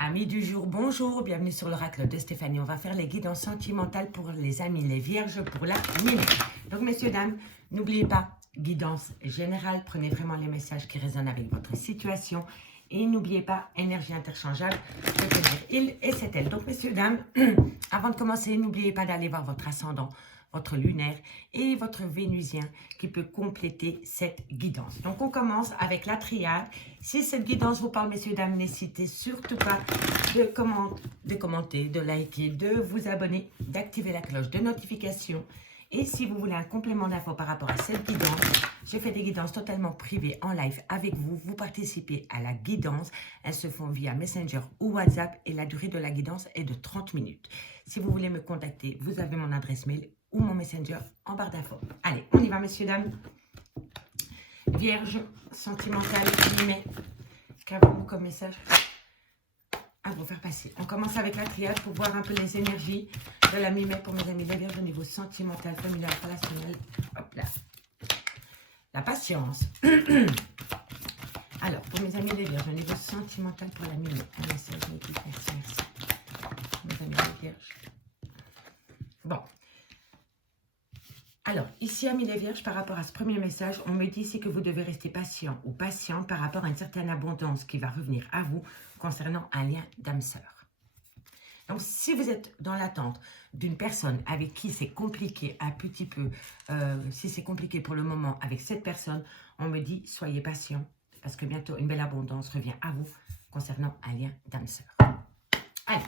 Amis du jour, bonjour, bienvenue sur l'oracle de Stéphanie. On va faire les guidances sentimentales pour les amis, les vierges, pour la nuit. Donc, messieurs, dames, n'oubliez pas, guidance générale, prenez vraiment les messages qui résonnent avec votre situation. Et n'oubliez pas, énergie interchangeable, je peux dire il et c'est elle. Donc, messieurs, dames, avant de commencer, n'oubliez pas d'aller voir votre ascendant, votre lunaire et votre vénusien qui peut compléter cette guidance. Donc, on commence avec la triade. Si cette guidance vous parle, messieurs, dames, n'hésitez surtout pas de commenter, de liker, de vous abonner, d'activer la cloche de notification. Et si vous voulez un complément d'infos par rapport à cette guidance, je fais des guidances totalement privées en live avec vous. Vous participez à la guidance. Elles se font via Messenger ou WhatsApp et la durée de la guidance est de 30 minutes. Si vous voulez me contacter, vous avez mon adresse mail ou mon Messenger en barre d'infos. Allez, on y va, messieurs, dames. Vierge, sentimentale, mais qu'avons-nous comme message à vous faire passer? On commence avec la triade pour voir un peu les énergies de la mi-mai pour mes amis les vierges au niveau sentimental, familial, relationnel. Hop là. La patience. Alors, pour mes amis les vierges au niveau sentimental pour la mi-mai. Un message, merci. Mes amis les vierges. Bon. Alors, ici, amis les vierges, par rapport à ce premier message, on me dit ici que vous devez rester patient ou patiente par rapport à une certaine abondance qui va revenir à vous concernant un lien d'âme sœur. Donc, si vous êtes dans l'attente d'une personne avec qui c'est compliqué un petit peu, si c'est compliqué pour le moment avec cette personne, on me dit soyez patient parce que bientôt une belle abondance revient à vous concernant un lien d'âme sœur. Allez,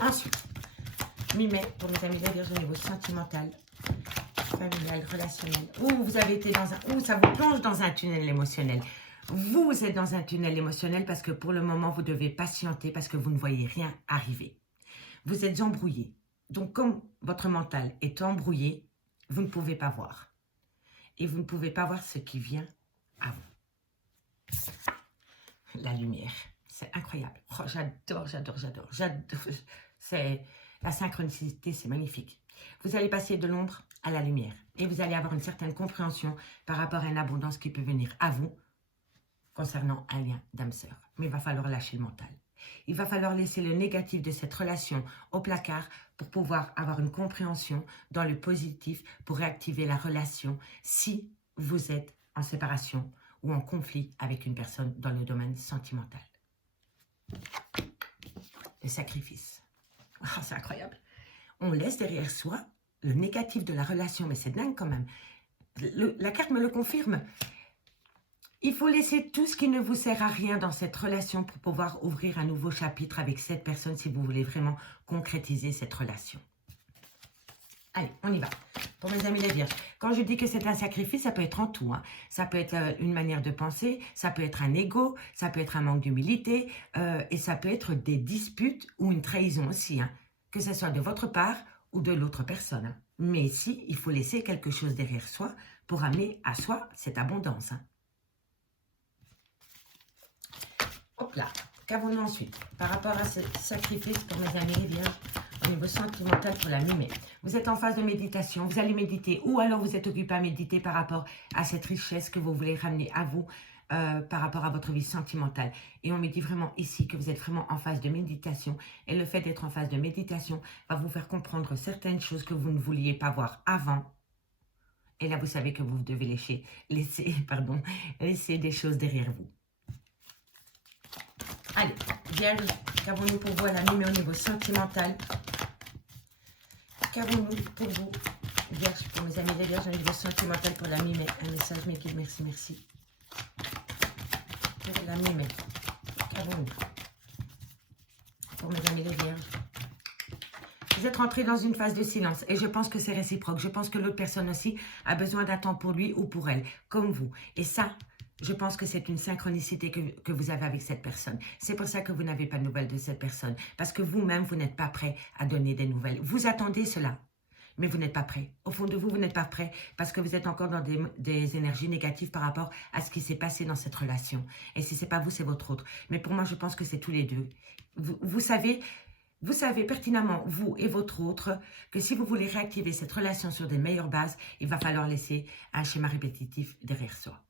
ensuite, mi-mai pour mes amis les vierges au niveau sentimental, familial, relationnel. Vous avez été dans un... ça vous plonge dans un tunnel émotionnel. Vous êtes dans un tunnel émotionnel parce que pour le moment, vous devez patienter parce que vous ne voyez rien arriver. Vous êtes embrouillé. Donc, comme votre mental est embrouillé, vous ne pouvez pas voir. Et vous ne pouvez pas voir ce qui vient à vous. La lumière. C'est incroyable. Oh, j'adore. C'est la synchronicité, c'est magnifique. Vous allez passer de l'ombre à la lumière. Et vous allez avoir une certaine compréhension par rapport à une abondance qui peut venir à vous concernant un lien d'âme sœur. Mais il va falloir lâcher le mental. Il va falloir laisser le négatif de cette relation au placard pour pouvoir avoir une compréhension dans le positif pour réactiver la relation si vous êtes en séparation ou en conflit avec une personne dans le domaine sentimental. Le sacrifice. Oh, c'est incroyable. On laisse derrière soi le négatif de la relation, mais c'est dingue quand même. La carte me le confirme. Il faut laisser tout ce qui ne vous sert à rien dans cette relation pour pouvoir ouvrir un nouveau chapitre avec cette personne si vous voulez vraiment concrétiser cette relation. Allez, on y va. Pour mes amis les vierges, quand je dis que c'est un sacrifice, ça peut être en tout. Hein. Ça peut être une manière de penser, ça peut être un ego, ça peut être un manque d'humilité et ça peut être des disputes ou une trahison aussi. Hein. Que ce soit de votre part ou de l'autre personne. Hein. Mais ici, il faut laisser quelque chose derrière soi pour amener à soi cette abondance. Hein. Hop là, qu'avons-nous ensuite par rapport à ce sacrifice pour mes amis les vierges au niveau sentimental pour la mi-mai? Vous êtes en phase de méditation, vous allez méditer ou alors vous êtes occupé à méditer par rapport à cette richesse que vous voulez ramener à vous par rapport à votre vie sentimentale. Et on me dit vraiment ici que vous êtes vraiment en phase de méditation et le fait d'être en phase de méditation va vous faire comprendre certaines choses que vous ne vouliez pas voir avant. Et là, vous savez que vous devez laisser des choses derrière vous. Allez, vierge, qu'avons-nous pour vous à la mi-mai au niveau sentimental? Qu'avons-nous pour vous, vierge, pour mes amis les vierges au niveau sentimental pour la mi-mai? Un message, mes guides, merci. Pour la mi-mai, qu'avons-nous pour mes amis les vierges? Vous êtes rentré dans une phase de silence et je pense que c'est réciproque. Je pense que l'autre personne aussi a besoin d'un temps pour lui ou pour elle, comme vous. Et ça... je pense que c'est une synchronicité que vous avez avec cette personne. C'est pour ça que vous n'avez pas de nouvelles de cette personne. Parce que vous-même, vous n'êtes pas prêt à donner des nouvelles. Vous attendez cela, mais vous n'êtes pas prêt. Au fond de vous, vous n'êtes pas prêt parce que vous êtes encore dans des énergies négatives par rapport à ce qui s'est passé dans cette relation. Et si ce n'est pas vous, c'est votre autre. Mais pour moi, je pense que c'est tous les deux. Vous savez pertinemment, vous et votre autre, que si vous voulez réactiver cette relation sur des meilleures bases, il va falloir laisser un schéma répétitif derrière soi.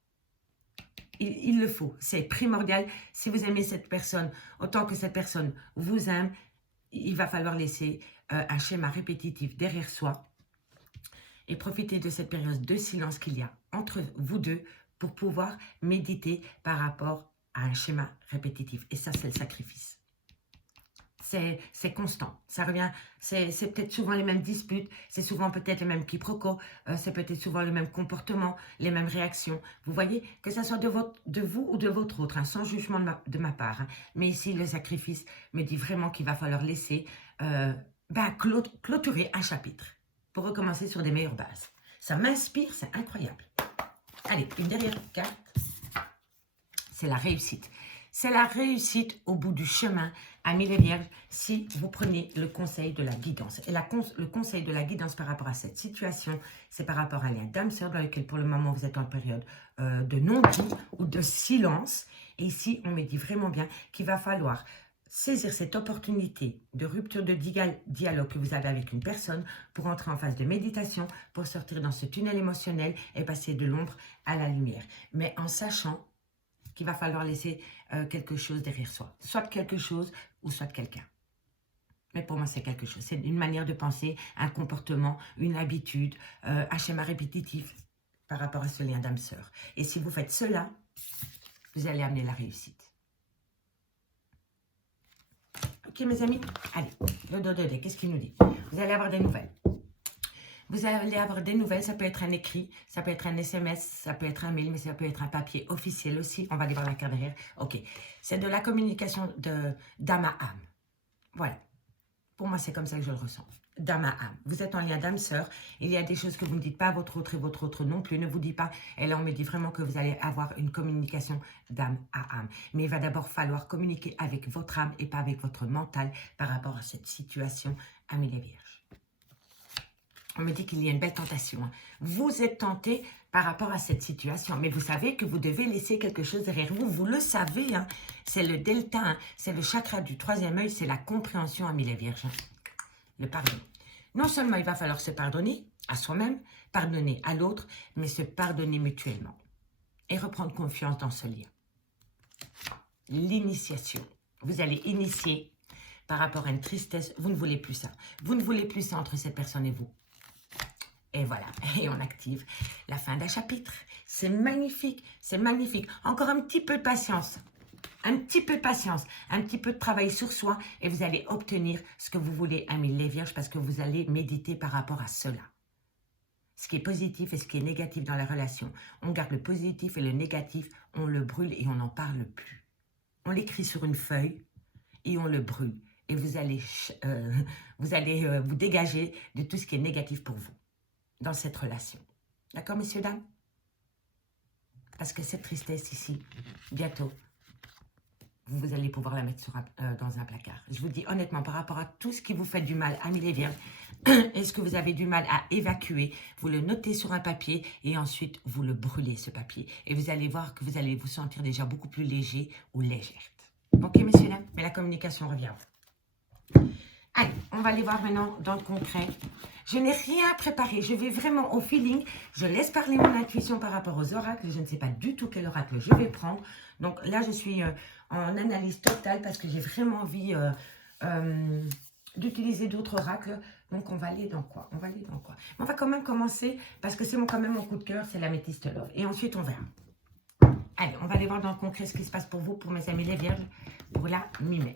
Il le faut, c'est primordial. Si vous aimez cette personne, autant que cette personne vous aime, il va falloir laisser un schéma répétitif derrière soi et profiter de cette période de silence qu'il y a entre vous deux pour pouvoir méditer par rapport à un schéma répétitif. Et ça, c'est le sacrifice. C'est constant, ça revient, c'est peut-être souvent les mêmes disputes, c'est souvent peut-être les mêmes quiproquos, c'est peut-être souvent le même comportement, les mêmes réactions. Vous voyez, que ça soit de vous ou de votre autre, hein, sans jugement de ma part. Hein. Mais ici, le sacrifice me dit vraiment qu'il va falloir laisser clôturer un chapitre pour recommencer sur des meilleures bases. Ça m'inspire, c'est incroyable. Allez, une dernière carte, c'est la réussite. C'est la réussite au bout du chemin, amis les vierges, si vous prenez le conseil de la guidance. Et le conseil de la guidance par rapport à cette situation, c'est par rapport à un lien d'âme-sœur dans lequel pour le moment vous êtes en période de non-dit ou de silence. Et ici, on me dit vraiment bien qu'il va falloir saisir cette opportunité de rupture de dialogue que vous avez avec une personne pour entrer en phase de méditation, pour sortir dans ce tunnel émotionnel et passer de l'ombre à la lumière. Mais en sachant qu'il va falloir laisser quelque chose derrière soi. Soit quelque chose ou soit quelqu'un. Mais pour moi, c'est quelque chose. C'est une manière de penser, un comportement, une habitude, un schéma répétitif par rapport à ce lien d'âme-sœur. Et si vous faites cela, vous allez amener la réussite. Ok, mes amis? Allez, le dos de dé, qu'est-ce qu'il nous dit? Vous allez avoir des nouvelles. Vous allez avoir des nouvelles, ça peut être un écrit, ça peut être un SMS, ça peut être un mail, mais ça peut être un papier officiel aussi. On va aller voir la carte derrière. Ok, c'est de la communication d'âme à âme. Voilà, pour moi c'est comme ça que je le ressens. D'âme à âme. Vous êtes en lien d'âme-sœur. Il y a des choses que vous ne dites pas à votre autre et votre autre non plus ne vous dit pas. Et là on me dit vraiment que vous allez avoir une communication d'âme à âme. Mais il va d'abord falloir communiquer avec votre âme et pas avec votre mental par rapport à cette situation, amis les vierges. On me dit qu'il y a une belle tentation. Hein. Vous êtes tenté par rapport à cette situation. Mais vous savez que vous devez laisser quelque chose derrière vous. Vous le savez. Hein. C'est le delta. Hein. C'est le chakra du troisième œil. C'est la compréhension, amis les vierges. Le pardon. Non seulement il va falloir se pardonner à soi-même, pardonner à l'autre, mais se pardonner mutuellement. Et reprendre confiance dans ce lien. L'initiation. Vous allez initier par rapport à une tristesse. Vous ne voulez plus ça. Vous ne voulez plus ça entre cette personne et vous. Et voilà, et on active la fin d'un chapitre. C'est magnifique, c'est magnifique. Encore un petit peu de patience, un petit peu de patience, un petit peu de travail sur soi et vous allez obtenir ce que vous voulez, amis les vierges, parce que vous allez méditer par rapport à cela. Ce qui est positif et ce qui est négatif dans la relation. On garde le positif et le négatif, on le brûle et on n'en parle plus. On l'écrit sur une feuille et on le brûle. Et vous allez vous dégager de tout ce qui est négatif pour vous. Dans cette relation. D'accord, messieurs, dames? Parce que cette tristesse ici, bientôt, vous allez pouvoir la mettre dans un placard. Je vous dis honnêtement, par rapport à tout ce qui vous fait du mal, amis les vierges, est-ce que vous avez du mal à évacuer? Vous le notez sur un papier et ensuite, vous le brûlez, ce papier. Et vous allez voir que vous allez vous sentir déjà beaucoup plus léger ou légère. Ok, messieurs, dames? Mais la communication revient à vous. Allez, on va aller voir maintenant dans le concret. Je n'ai rien préparé, je vais vraiment au feeling. Je laisse parler mon intuition par rapport aux oracles. Je ne sais pas du tout quel oracle je vais prendre. Donc là, je suis en analyse totale parce que j'ai vraiment envie d'utiliser d'autres oracles. Donc on va aller dans quoi? On va aller dans quoi? On va quand même commencer parce que c'est quand même mon coup de cœur, c'est l'améthyste love. Et ensuite, on verra. Allez, on va aller voir dans le concret ce qui se passe pour vous, pour mes amis les vierges, pour la mi-mai.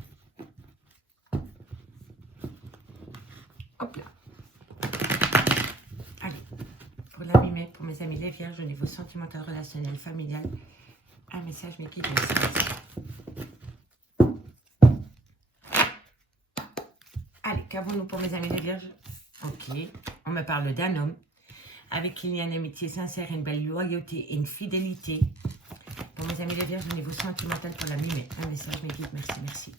Hop là. Allez, pour la mi-mai, pour mes amis les vierges, au niveau sentimental, relationnel, familial, un message, mais qui Allez, qu'avons-nous pour mes amis les vierges? Ok, on me parle d'un homme avec qui il y a une amitié sincère, une belle loyauté et une fidélité. Pour mes amis les vierges, au niveau sentimental, pour la mi-mai, un message, mes guides, merci, merci.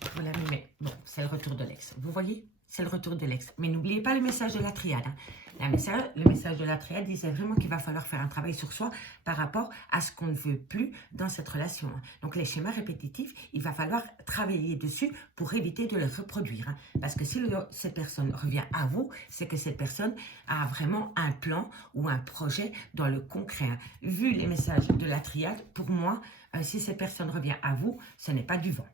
Pour la mi-mai, bon, c'est le retour de l'ex. Vous voyez? c'est le retour de l'ex. Mais n'oubliez pas le message de la triade. Hein. Le message de la triade disait vraiment qu'il va falloir faire un travail sur soi par rapport à ce qu'on ne veut plus dans cette relation. Hein. Donc les schémas répétitifs, il va falloir travailler dessus pour éviter de les reproduire. Hein. Parce que si cette personne revient à vous, c'est que cette personne a vraiment un plan ou un projet dans le concret. Hein. Vu les messages de la triade, pour moi, si cette personne revient à vous, ce n'est pas du vent.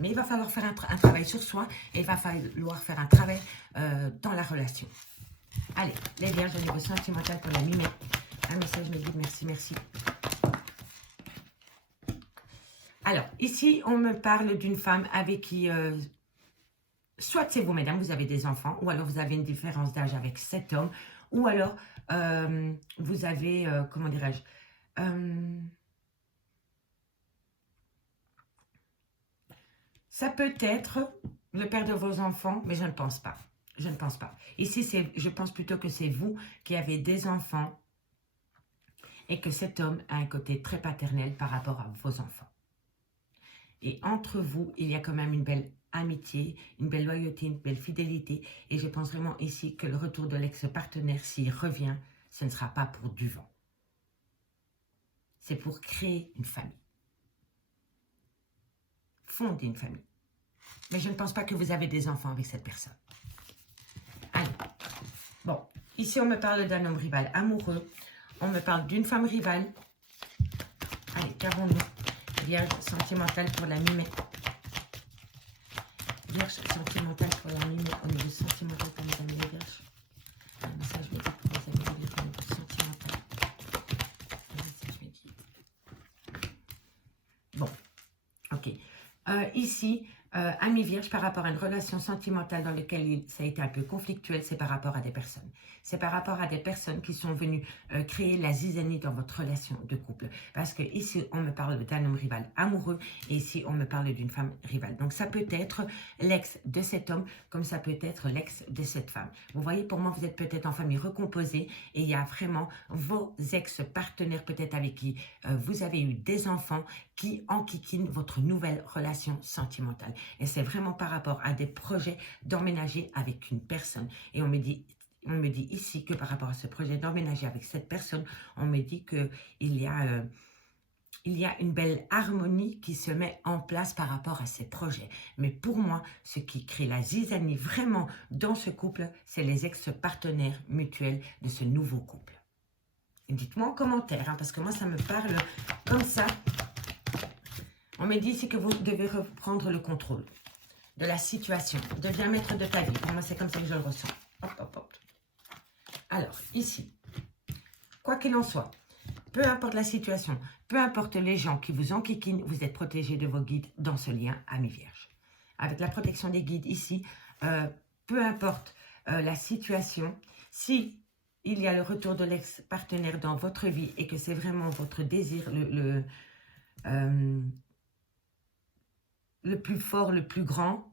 Mais il va falloir faire un travail sur soi et il va falloir faire un travail dans la relation. Allez, les vierges au niveau sentimental pour la mi-mai. Un message me dit merci, merci. Alors, ici, on me parle d'une femme avec qui, soit c'est vous, mesdames, vous avez des enfants, ou alors vous avez une différence d'âge avec cet homme, ou alors vous avez, comment dirais-je, ça peut être le père de vos enfants, mais je ne pense pas. Je ne pense pas. Ici, je pense plutôt que c'est vous qui avez des enfants et que cet homme a un côté très paternel par rapport à vos enfants. Et entre vous, il y a quand même une belle amitié, une belle loyauté, une belle fidélité. Et je pense vraiment ici que le retour de l'ex-partenaire, s'il revient, ce ne sera pas pour du vent. C'est pour créer une famille. Fonder une famille. Mais je ne pense pas que vous avez des enfants avec cette personne. Allez. Bon, ici on me parle d'un homme rival amoureux. On me parle d'une femme rivale. Allez, qu'avons-nous? Vierge sentimentale pour la mi-mai. Vierge sentimentale pour la mi-mai. Au niveau sentimental pour mes amis les vierges. Un message me dit pour mes amis les vierges au niveau sentimental. Un message me dit. Bon, ok. Ici, amis vierges, par rapport à une relation sentimentale dans laquelle ça a été un peu conflictuel, c'est par rapport à des personnes. C'est par rapport à des personnes qui sont venues créer la zizanie dans votre relation de couple. Parce que ici, on me parle d'un homme rival amoureux et ici, on me parle d'une femme rivale. Donc, ça peut être l'ex de cet homme comme ça peut être l'ex de cette femme. Vous voyez, pour moi, vous êtes peut-être en famille recomposée et il y a vraiment vos ex-partenaires peut-être avec qui vous avez eu des enfants qui enquiquinent votre nouvelle relation sentimentale. Et c'est vraiment par rapport à des projets d'emménager avec une personne. Et on me dit ici que par rapport à ce projet d'emménager avec cette personne, on me dit qu'il y a une belle harmonie qui se met en place par rapport à ces projets. Mais pour moi, ce qui crée la zizanie vraiment dans ce couple, c'est les ex-partenaires mutuels de ce nouveau couple. Dites-moi en commentaire, hein, parce que moi, ça me parle comme ça. On me dit ici que vous devez reprendre le contrôle de la situation. Deviens maître de ta vie. Pour moi, c'est comme ça que je le ressens. Hop, hop, hop. Alors, ici, quoi qu'il en soit, peu importe la situation, peu importe les gens qui vous enquiquinent, vous êtes protégé de vos guides dans ce lien amis vierge. Avec la protection des guides ici, peu importe la situation, si il y a le retour de l'ex-partenaire dans votre vie et que c'est vraiment votre désir, le plus fort, le plus grand,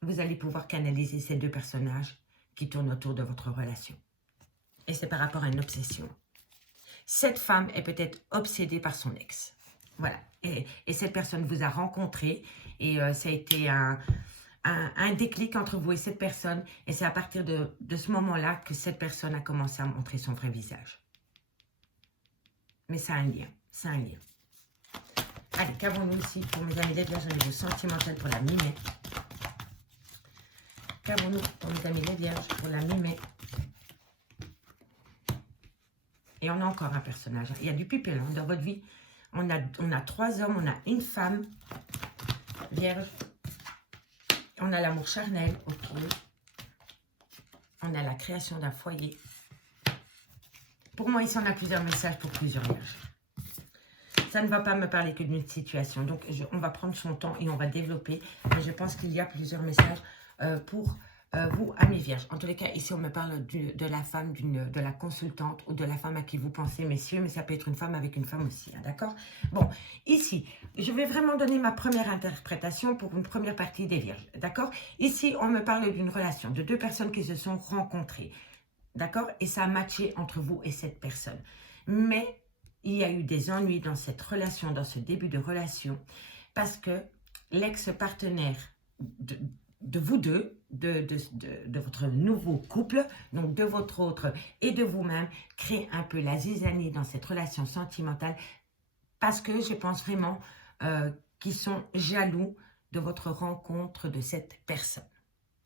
vous allez pouvoir canaliser ces deux personnages qui tournent autour de votre relation. Et c'est par rapport à une obsession. Cette femme est peut-être obsédée par son ex. Voilà. Et cette personne vous a rencontré et ça a été un déclic entre vous et cette personne. Et c'est à partir de ce moment-là que cette personne a commencé à montrer son vrai visage. Mais ça a un lien. C'est un lien. Allez, qu'avons-nous ici pour mes amis les vierges au niveau sentimental pour la mi-mai? Qu'avons-nous pour mes amis les vierges pour la mi-mai? Et on a encore un personnage. Il y a du people hein, dans votre vie. On a 3 hommes, on a une femme vierge. On a l'amour charnel, ok. On a la création d'un foyer. Pour moi, ici, on a plusieurs messages pour plusieurs vierges. Ça ne va pas me parler que d'une situation. Donc, on va prendre son temps et on va développer. Mais je pense qu'il y a plusieurs messages pour vous, amis vierges. En tous les cas, ici, on me parle de la femme, de la consultante ou de la femme à qui vous pensez, messieurs. Mais ça peut être une femme avec une femme aussi, hein, d'accord? Bon, ici, je vais vraiment donner ma première interprétation pour une première partie des vierges, d'accord? Ici, on me parle d'une relation de 2 personnes qui se sont rencontrées, d'accord? Et ça a matché entre vous et cette personne. Mais il y a eu des ennuis dans cette relation, dans ce début de relation, parce que l'ex-partenaire vous deux, de votre nouveau couple, donc de votre autre et de vous-même, créer un peu la zizanie dans cette relation sentimentale parce que je pense vraiment qu'ils sont jaloux de votre rencontre de cette personne.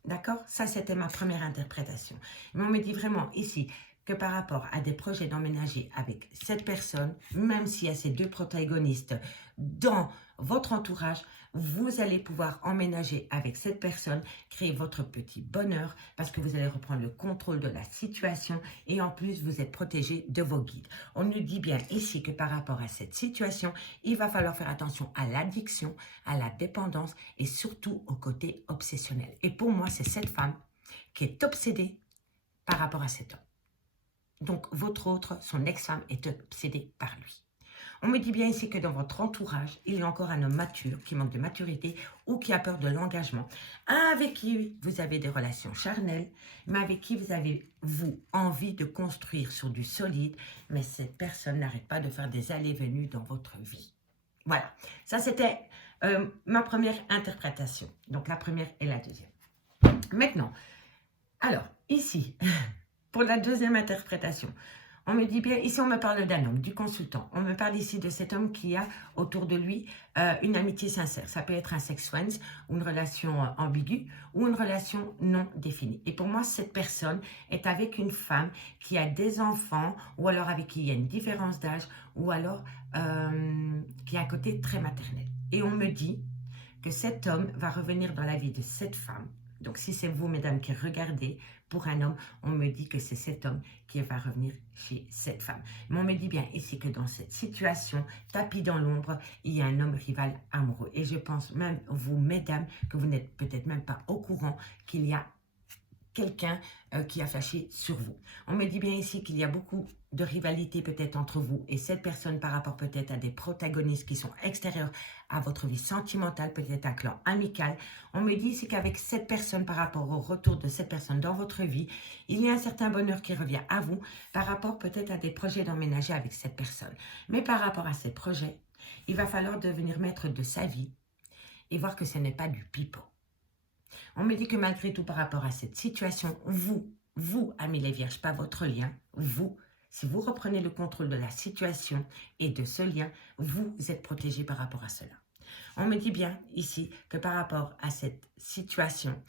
D'accord? Ça, c'était ma première interprétation. Mais on me dit vraiment ici que par rapport à des projets d'emménager avec cette personne, même s'il y a ces deux protagonistes dans votre entourage, vous allez pouvoir emménager avec cette personne, créer votre petit bonheur parce que vous allez reprendre le contrôle de la situation et en plus, vous êtes protégé de vos guides. On nous dit bien ici que par rapport à cette situation, il va falloir faire attention à l'addiction, à la dépendance et surtout au côté obsessionnel. Et pour moi, c'est cette femme qui est obsédée par rapport à cet homme. Donc, votre autre, son ex-femme, est obsédée par lui. On me dit bien ici que dans votre entourage, il y a encore un homme mature qui manque de maturité ou qui a peur de l'engagement, avec qui vous avez des relations charnelles, mais avec qui vous avez, envie de construire sur du solide, mais cette personne n'arrête pas de faire des allées-venues dans votre vie. Voilà, ça c'était ma première interprétation. Donc la première et la deuxième. Maintenant, alors ici, pour la deuxième interprétation, on me dit bien, ici on me parle d'un homme, du consultant. On me parle ici de cet homme qui a autour de lui une amitié sincère. Ça peut être un sex friends, ou une relation ambiguë, ou une relation non définie. Et pour moi, cette personne est avec une femme qui a des enfants, ou alors avec qui il y a une différence d'âge, ou alors qui a un côté très maternel. Et on me dit que cet homme va revenir dans la vie de cette femme. Donc, si c'est vous, mesdames, qui regardez, pour un homme, on me dit que c'est cet homme qui va revenir chez cette femme. Mais on me dit bien ici que dans cette situation, tapis dans l'ombre, il y a un homme rival amoureux. Et je pense même, vous, mesdames, que vous n'êtes peut-être même pas au courant qu'il y a quelqu'un qui a flashé sur vous. On me dit bien ici qu'il y a beaucoup de rivalité peut-être entre vous et cette personne par rapport peut-être à des protagonistes qui sont extérieurs à votre vie sentimentale, peut-être un clan amical. On me dit ici qu'avec cette personne, par rapport au retour de cette personne dans votre vie, il y a un certain bonheur qui revient à vous par rapport peut-être à des projets d'emménager avec cette personne. Mais par rapport à ces projets, il va falloir devenir maître de sa vie et voir que ce n'est pas du pipeau. On me dit que malgré tout par rapport à cette situation, vous, amis les vierges, pas votre lien, vous, si vous reprenez le contrôle de la situation et de ce lien, vous êtes protégé par rapport à cela. On me dit bien ici que par rapport à cette situation,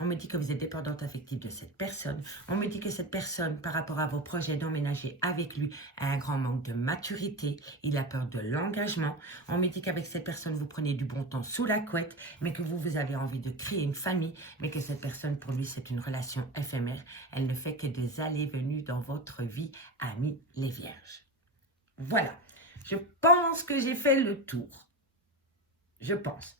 on me dit que vous êtes dépendante affective de cette personne. On me dit que cette personne, par rapport à vos projets d'emménager avec lui, a un grand manque de maturité. Il a peur de l'engagement. On me dit qu'avec cette personne, vous prenez du bon temps sous la couette, mais que vous avez envie de créer une famille, mais que cette personne, pour lui, c'est une relation éphémère. Elle ne fait que des allées-venues dans votre vie, amis les vierges. Voilà. Je pense que j'ai fait le tour. Je pense.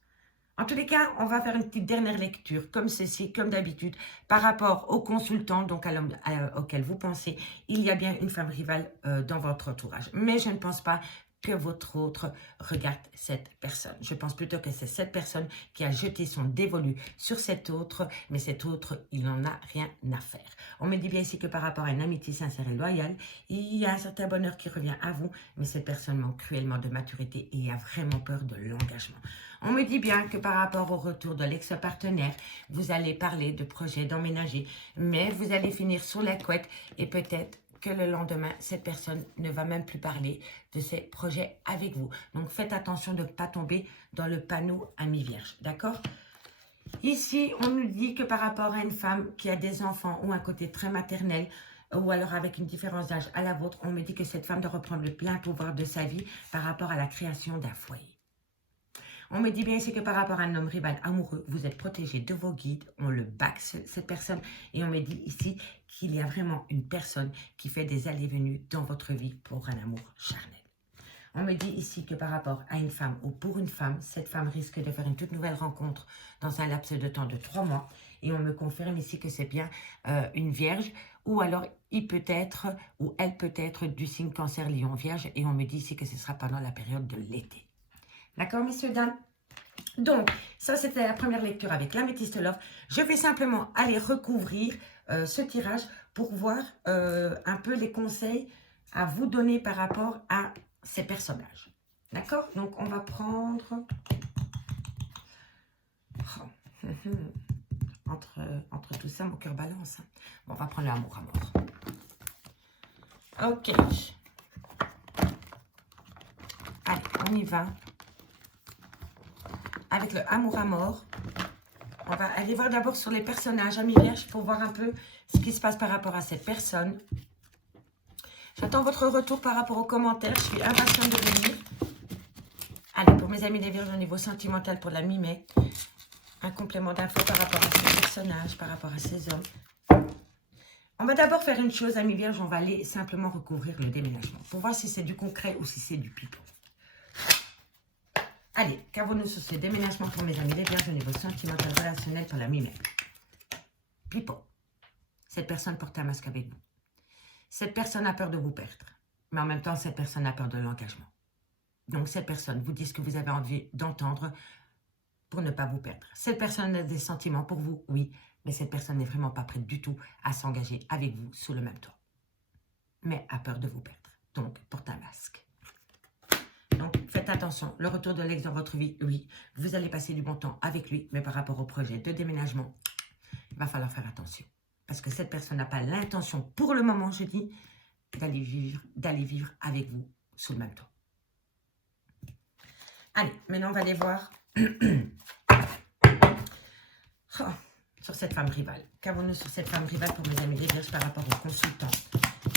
En tous les cas, on va faire une petite dernière lecture, comme ceci, comme d'habitude, par rapport au consultant, donc à l'homme auquel vous pensez. Il y a bien une femme rivale dans votre entourage. Mais je ne pense pas que votre autre regarde cette personne. Je pense plutôt que c'est cette personne qui a jeté son dévolu sur cet autre, mais cet autre, il n'en a rien à faire. On me dit bien ici que par rapport à une amitié sincère et loyale, il y a un certain bonheur qui revient à vous, mais cette personne manque cruellement de maturité et a vraiment peur de l'engagement. On me dit bien que par rapport au retour de l'ex-partenaire, vous allez parler de projet d'emménager, mais vous allez finir sur la couette et peut-être que le lendemain, cette personne ne va même plus parler de ses projets avec vous. Donc, faites attention de ne pas tomber dans le panneau ami vierge, d'accord? Ici, on nous dit que par rapport à une femme qui a des enfants ou un côté très maternel, ou alors avec une différence d'âge à la vôtre, on me dit que cette femme doit reprendre le plein pouvoir de sa vie par rapport à la création d'un foyer. On me dit bien ici que par rapport à un homme rival amoureux, vous êtes protégé de vos guides, on le back cette personne et on me dit ici qu'il y a vraiment une personne qui fait des allées-venues dans votre vie pour un amour charnel. On me dit ici que par rapport à une femme ou pour une femme, cette femme risque de faire une toute nouvelle rencontre dans un laps de temps de 3 mois. Et on me confirme ici que c'est bien une vierge ou alors il peut être ou elle peut être du signe cancer lion vierge. Et on me dit ici que ce sera pendant la période de l'été. D'accord, messieurs, dames? Donc, ça, c'était la première lecture avec l'Améthyste Love. Je vais simplement aller recouvrir ce tirage pour voir un peu les conseils à vous donner par rapport à ces personnages. D'accord? Donc, on va prendre... entre tout ça, mon cœur balance. Hein. Bon, on va prendre l'amour à mort. Ok. Allez, on y va. Avec le amour à mort. On va aller voir d'abord sur les personnages, amis vierges, pour voir un peu ce qui se passe par rapport à cette personne. J'attends votre retour par rapport aux commentaires. Je suis impatiente de vous lire. Allez, pour mes amis les vierges au niveau sentimental pour la mi-mai, un complément d'infos par rapport à ces personnages, par rapport à ces hommes. On va d'abord faire une chose, amis vierges, on va aller simplement recouvrir le déménagement. Pour voir si c'est du concret ou si c'est du pipeau. Allez, qu'avons-nous sur ce déménagement pour mes amis les vierges au niveau sentimental relationnel pour la mi-mai? Pipeau. Cette personne porte un masque avec vous. Cette personne a peur de vous perdre. Mais en même temps, cette personne a peur de l'engagement. Donc, cette personne vous dit ce que vous avez envie d'entendre pour ne pas vous perdre. Cette personne a des sentiments pour vous, oui. Mais cette personne n'est vraiment pas prête du tout à s'engager avec vous sous le même toit. Mais a peur de vous perdre. Donc, porte un masque. Donc, faites attention. Le retour de l'ex dans votre vie, oui. Vous allez passer du bon temps avec lui. Mais par rapport au projet de déménagement, il va falloir faire attention. Parce que cette personne n'a pas l'intention, pour le moment, je dis, d'aller vivre avec vous sous le même toit. Allez, maintenant, on va aller voir sur cette femme rivale. Qu'avons-nous sur cette femme rivale pour mes amis les vierges par rapport au consultant?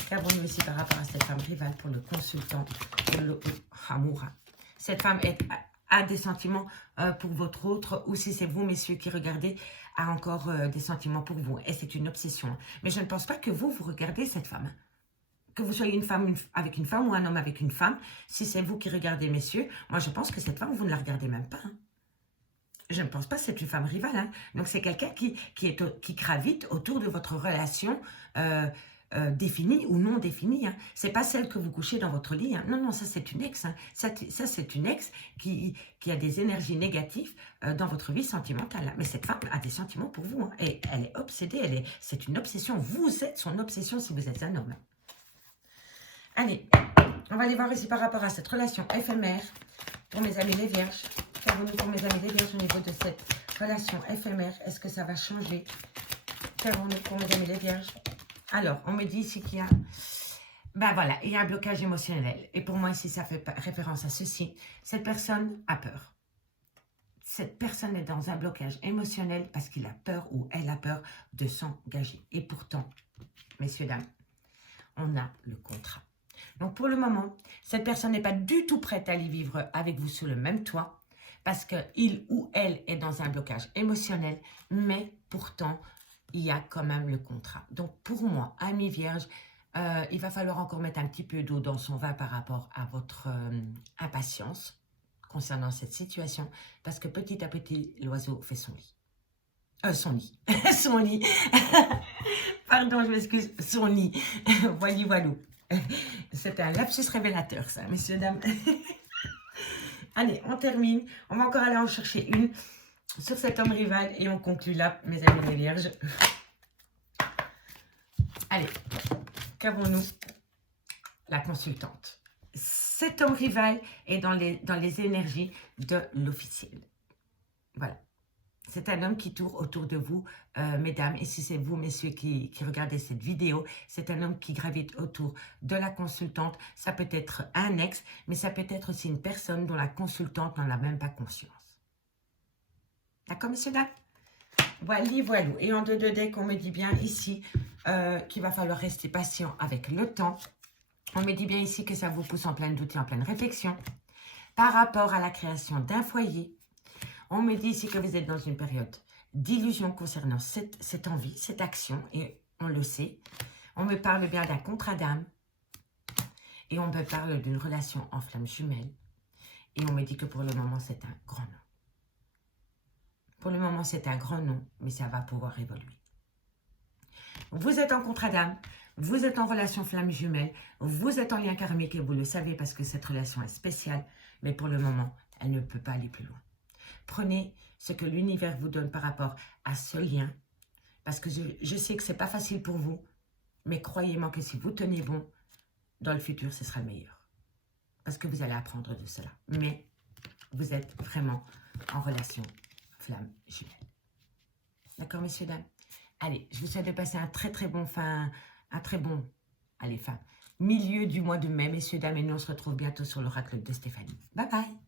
Qu'avons-nous ici par rapport à cette femme rivale pour le consultant et le amour? Cette femme a des sentiments pour votre autre, ou si c'est vous, messieurs, qui regardez, a encore des sentiments pour vous. Et c'est une obsession. Mais je ne pense pas que vous regardez cette femme. Que vous soyez une femme avec une femme ou un homme avec une femme, si c'est vous qui regardez, messieurs, moi je pense que cette femme, vous ne la regardez même pas. Hein. Je ne pense pas que c'est une femme rivale. Hein. Donc c'est quelqu'un qui gravite autour de votre relation définie ou non définie. Hein. Ce n'est pas celle que vous couchez dans votre lit. Hein. Non, non, ça c'est une ex. Hein. Ça c'est une ex qui a des énergies négatives dans votre vie sentimentale. Hein. Mais cette femme a des sentiments pour vous. Hein. Et elle est obsédée. C'est une obsession. Vous êtes son obsession si vous êtes un homme. Allez, on va aller voir ici par rapport à cette relation éphémère pour mes amis les vierges. Qu'avons-nous pour mes amis les vierges au niveau de cette relation éphémère? Est-ce que ça va changer? Qu'avons-nous pour mes amis les vierges? Alors, on me dit ici qu'il y a... Ben voilà, il y a un blocage émotionnel. Et pour moi, ici, ça fait référence à ceci. Cette personne a peur. Cette personne est dans un blocage émotionnel parce qu'il a peur ou elle a peur de s'engager. Et pourtant, messieurs, dames, on a le contrat. Donc, pour le moment, cette personne n'est pas du tout prête à aller vivre avec vous sous le même toit parce qu'il ou elle est dans un blocage émotionnel, mais pourtant, il y a quand même le contrat. Donc, pour moi, amis vierges, il va falloir encore mettre un petit peu d'eau dans son vin par rapport à votre impatience concernant cette situation parce que petit à petit, l'oiseau fait son lit. Son lit. Son lit. Pardon, je m'excuse. Son lit. Voili voilou. C'est un lapsus révélateur, ça, messieurs, dames. Allez, on termine. On va encore aller en chercher une sur cet homme rival et on conclut là, mes amis les vierges. Allez, qu'avons-nous? La consultante. Cet homme rival est dans les énergies de l'officiel. Voilà. C'est un homme qui tourne autour de vous, mesdames. Et si c'est vous, messieurs, qui regardez cette vidéo, c'est un homme qui gravite autour de la consultante. Ça peut être un ex, mais ça peut être aussi une personne dont la consultante n'en a même pas conscience. D'accord, messieurs, dames? Voilà, voilou. Et en 2 deck, on me dit bien ici qu'il va falloir rester patient avec le temps. On me dit bien ici que ça vous pousse en plein doute et en pleine réflexion par rapport à la création d'un foyer. On me dit ici que vous êtes dans une période d'illusion concernant cette envie, cette action, et on le sait. On me parle bien d'un contrat d'âme, et on me parle d'une relation en flamme jumelle, et on me dit que pour le moment, c'est un grand non. Pour le moment, c'est un grand non, mais ça va pouvoir évoluer. Vous êtes en contrat d'âme, vous êtes en relation flamme jumelle, vous êtes en lien karmique, et vous le savez parce que cette relation est spéciale, mais pour le moment, elle ne peut pas aller plus loin. Prenez ce que l'univers vous donne par rapport à ce lien. Parce que je sais que ce n'est pas facile pour vous. Mais croyez-moi que si vous tenez bon, dans le futur, ce sera le meilleur. Parce que vous allez apprendre de cela. Mais vous êtes vraiment en relation flamme jumelle. D'accord, messieurs, dames? Allez, je vous souhaite de passer un très bon milieu du mois de mai, messieurs, dames, et nous on se retrouve bientôt sur l'oracle de Stéphanie. Bye bye.